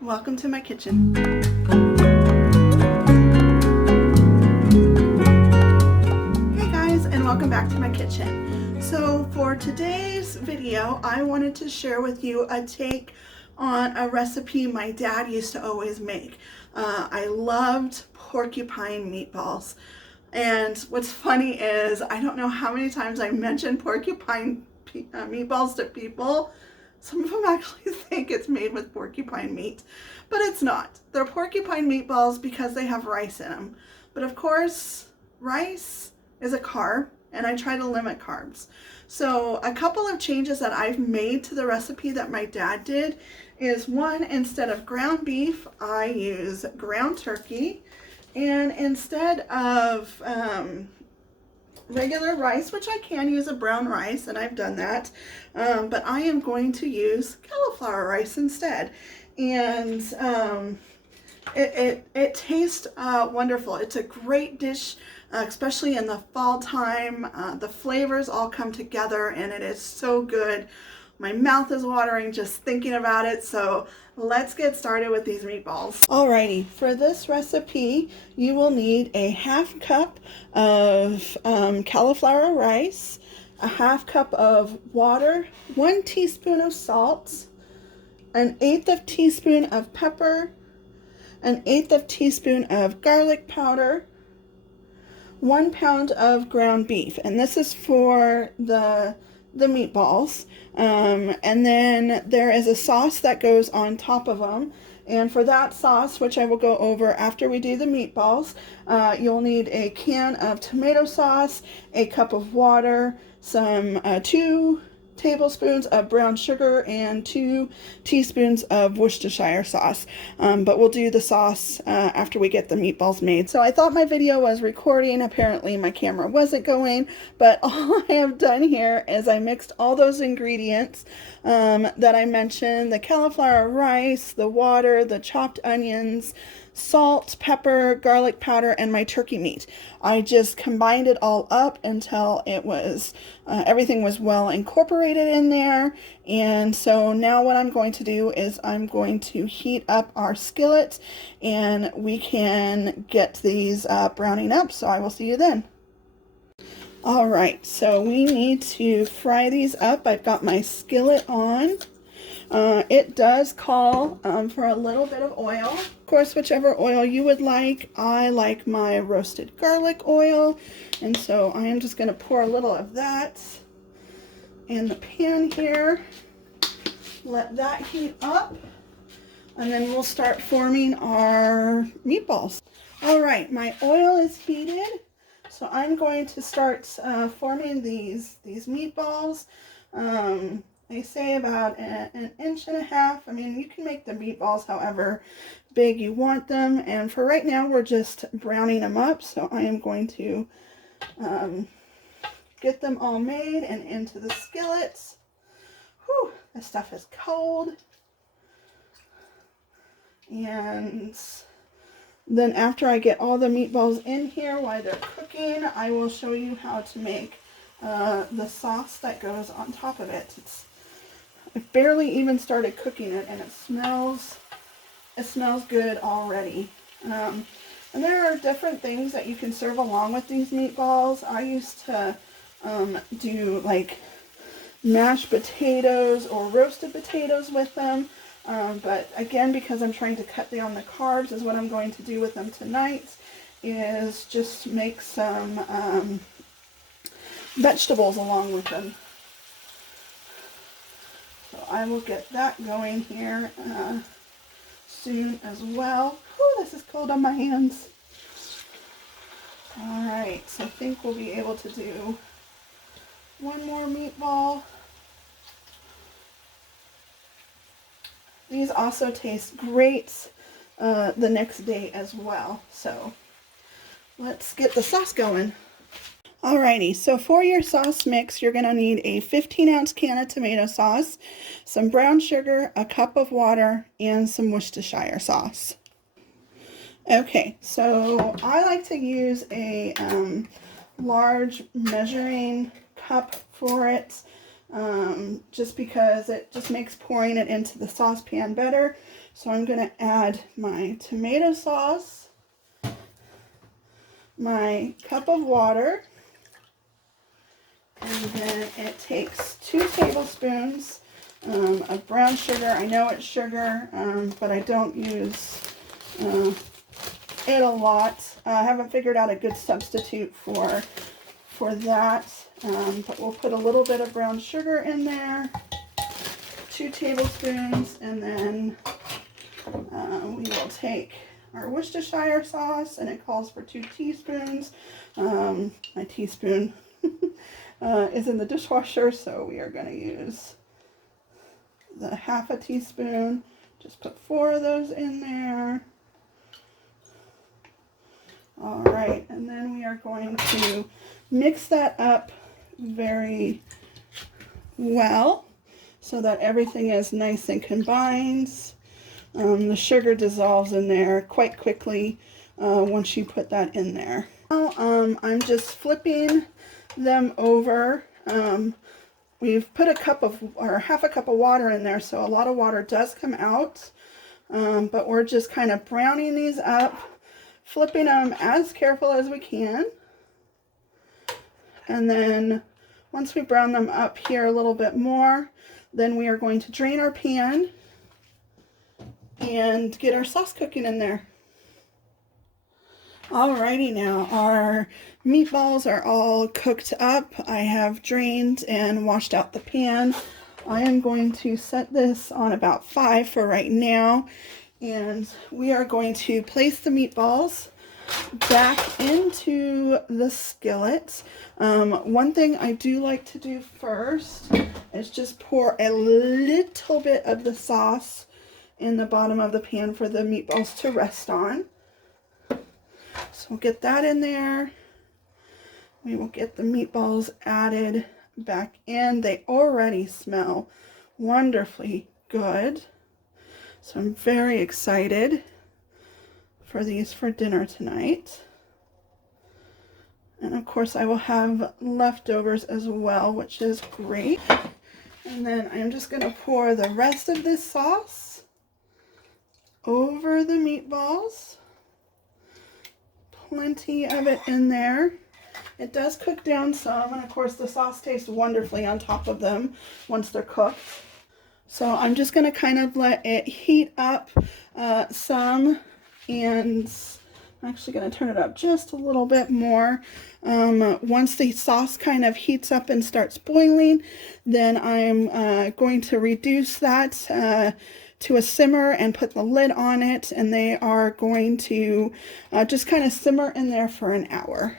Welcome to my kitchen. Hey guys, and welcome back to my kitchen. So for today's video, I wanted to share with you a take on a recipe my dad used to always make. I loved porcupine meatballs. And what's funny is, I don't know how many times I mentioned porcupine meatballs to people. Some of them actually think it's made with porcupine meat, but it's not. They're porcupine meatballs because they have rice in them. But of course, rice is a carb, and I try to limit carbs. So a couple of changes that I've made to the recipe that my dad did is, one, instead of ground beef, I use ground turkey. And instead of regular rice, which I can use a brown rice, and I've done that, but I am going to use cauliflower rice instead. And it tastes wonderful. It's a great dish, especially in the fall time. The flavors all come together and it is so good. My mouth is watering just thinking about it, so let's get started with these meatballs. Alrighty, for this recipe, you will need a half cup of cauliflower rice, a half cup of water, 1 teaspoon of salt, an 1/8 of teaspoon of pepper, an 1/8 of teaspoon of garlic powder, 1 pound of ground beef, and this is for the meatballs. And then there is a sauce that goes on top of them, and for that sauce, which I will go over after we do the meatballs, you'll need a can of tomato sauce, a cup of water, some 2 tablespoons of brown sugar, and 2 teaspoons of Worcestershire sauce. But we'll do the sauce after we get the meatballs made. So I thought my video was recording. Apparently my camera wasn't going, but all I have done here is I mixed all those ingredients that I mentioned: the cauliflower rice, the water, the chopped onions, salt, pepper, garlic powder, and my turkey meat. I just combined it all up until it was everything was well incorporated in there. And so now what I'm going to do is I'm going to heat up our skillet and we can get these browning up. So I will see you then. All right, so we need to fry these up. I've got my skillet on. It does call for a little bit of oil. Of course, whichever oil you would like. I like my roasted garlic oil, and so I am just going to pour a little of that in the pan here. Let that heat up, and then we'll start forming our meatballs. All right, my oil is heated, so I'm going to start forming these meatballs. They say about an 1.5 inches. I mean, you can make the meatballs however big you want them. And for right now, we're just browning them up. So I am going to get them all made and into the skillets. Whew, this stuff is cold. And then after I get all the meatballs in here while they're cooking, I will show you how to make the sauce that goes on top of it. I barely even started cooking it, and it smells good already. And there are different things that you can serve along with these meatballs. I used to do like mashed potatoes or roasted potatoes with them. But again, because I'm trying to cut down the carbs, is what I'm going to do with them tonight, is just make some vegetables along with them. So I will get that going here soon as well. Whew, this is cold on my hands. Alright, so I think we'll be able to do one more meatball. These also taste great the next day as well. So let's get the sauce going. Alrighty, so for your sauce mix, you're going to need a 15-ounce can of tomato sauce, some brown sugar, a cup of water, and some Worcestershire sauce. Okay, so I like to use a large measuring cup for it. just because it just makes pouring it into the saucepan better. So I'm going to add my tomato sauce, my cup of water, and then it takes 2 tablespoons of brown sugar. I know it's sugar, but I don't use it a lot. I haven't figured out a good substitute for that, but we'll put a little bit of brown sugar in there, 2 tablespoons, and then we will take our Worcestershire sauce, and it calls for 2 teaspoons. My teaspoon is in the dishwasher, so we are going to use the half a teaspoon. Just put 4 of those in there. All right, and then we are going to mix that up very well so that everything is nice and combined. The sugar dissolves in there quite quickly once you put that in there. Now I'm just flipping them over. We've put half a cup of water in there, so a lot of water does come out, but we're just kind of browning these up, flipping them as careful as we can. And then once we brown them up here a little bit more, then we are going to drain our pan and get our sauce cooking in there. Alrighty, now our meatballs are all cooked up. I have drained and washed out the pan. I am going to set this on about 5 for right now, and we are going to place the meatballs back into the skillet. One thing I do like to do first is just pour a little bit of the sauce in the bottom of the pan for the meatballs to rest on. So we'll get that in there. We will get the meatballs added back in. They already smell wonderfully good. So I'm very excited for these for dinner tonight. And of course I will have leftovers as well, which is great. And then I'm just going to pour the rest of this sauce over the meatballs. Plenty of it in there. It does cook down some, and of course the sauce tastes wonderfully on top of them once they're cooked. So I'm just going to kind of let it heat up some, and I'm actually going to turn it up just a little bit more. Once the sauce kind of heats up and starts boiling, then I'm going to reduce that to a simmer and put the lid on it, and they are going to just kind of simmer in there for an hour.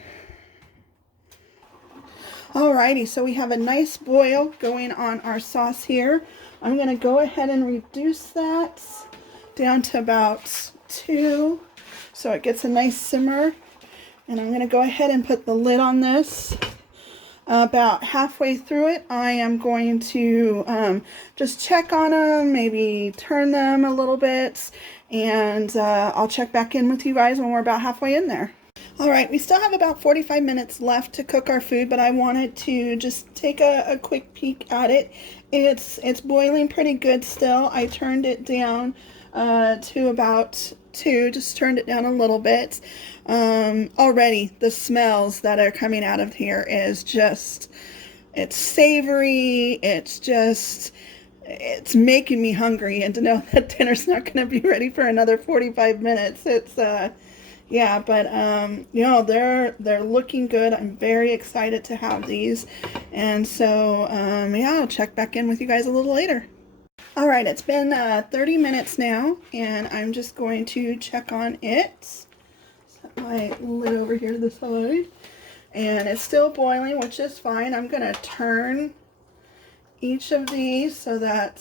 Alrighty, so we have a nice boil going on our sauce here. I'm going to go ahead and reduce that down to about 2 so it gets a nice simmer, and I'm going to go ahead and put the lid on this. About halfway through it, I am going to just check on them, maybe turn them a little bit, and I'll check back in with you guys when we're about halfway in there. All right, we still have about 45 minutes left to cook our food, but I wanted to just take a quick peek at it. It's boiling pretty good still. I turned it down to about 2, just turned it down a little bit. Already the smells that are coming out of here is just, it's savory, it's making me hungry, and to know that dinner's not going to be ready for another 45 minutes, it's yeah, but you know, they're looking good. I'm very excited to have these, and so yeah, I'll check back in with you guys a little later. All right, it's been 30 minutes now, and I'm just going to check on it. Set my lid over here to the side, and it's still boiling, which is fine. I'm going to turn each of these so that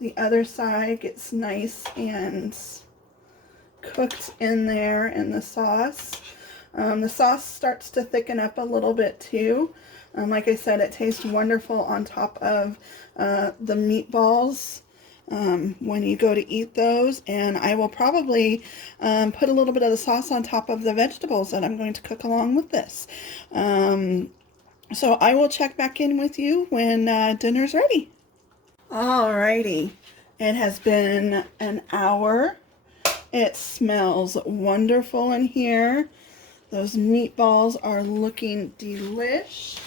the other side gets nice and cooked in there in the sauce. The sauce starts to thicken up a little bit too. Like I said, it tastes wonderful on top of the meatballs when you go to eat those, and I will probably put a little bit of the sauce on top of the vegetables that I'm going to cook along with this. So I will check back in with you when dinner's ready. Alrighty, It has been an hour. It smells wonderful in here. Those meatballs are looking delish.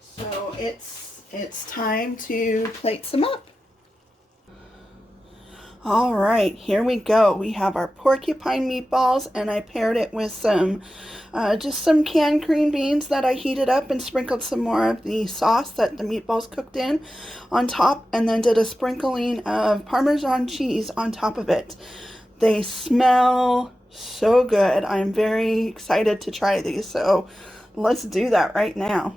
So it's time to plate some up. All right, here we go. We have our porcupine meatballs, and I paired it with just some canned green beans that I heated up and sprinkled some more of the sauce that the meatballs cooked in on top, and then did a sprinkling of Parmesan cheese on top of it. They smell so good. I'm very excited to try these, so let's do that right now.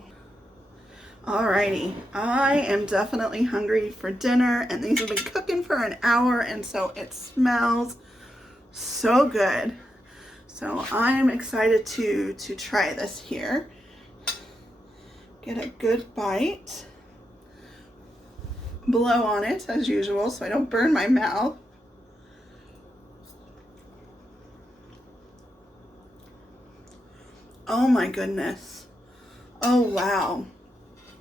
Alrighty, I am definitely hungry for dinner, and these have been cooking for an hour, and so it smells so good. So I'm excited to try this here. Get a good bite. Blow on it as usual so I don't burn my mouth. Oh my goodness. Oh wow.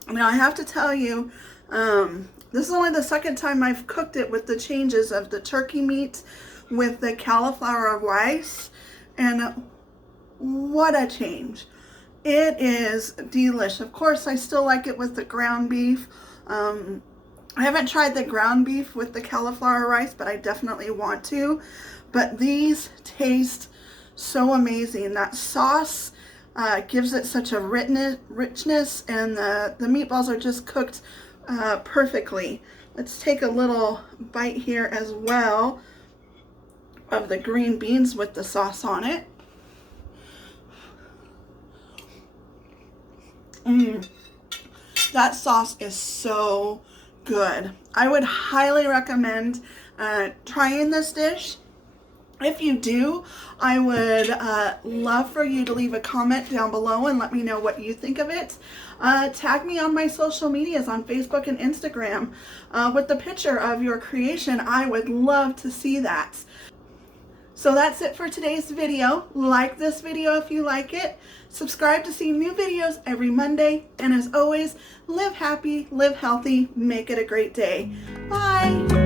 Now I have to tell you, this is only the second time I've cooked it with the changes of the turkey meat with the cauliflower rice, and what a change. It is delish. Of course, I still like it with the ground beef. I haven't tried the ground beef with the cauliflower rice, but I definitely want to. But these taste so amazing. That sauce gives it such a richness, and the meatballs are just cooked perfectly. Let's take a little bite here as well of the green beans with the sauce on it. That sauce is so good. I would highly recommend trying this dish. If you do, I would love for you to leave a comment down below and let me know what you think of it. Tag me on my social medias on Facebook and Instagram with the picture of your creation. I would love to see that. So that's it for today's video. Like this video if you like it. Subscribe to see new videos every Monday. And as always, live happy, live healthy, make it a great day. Bye.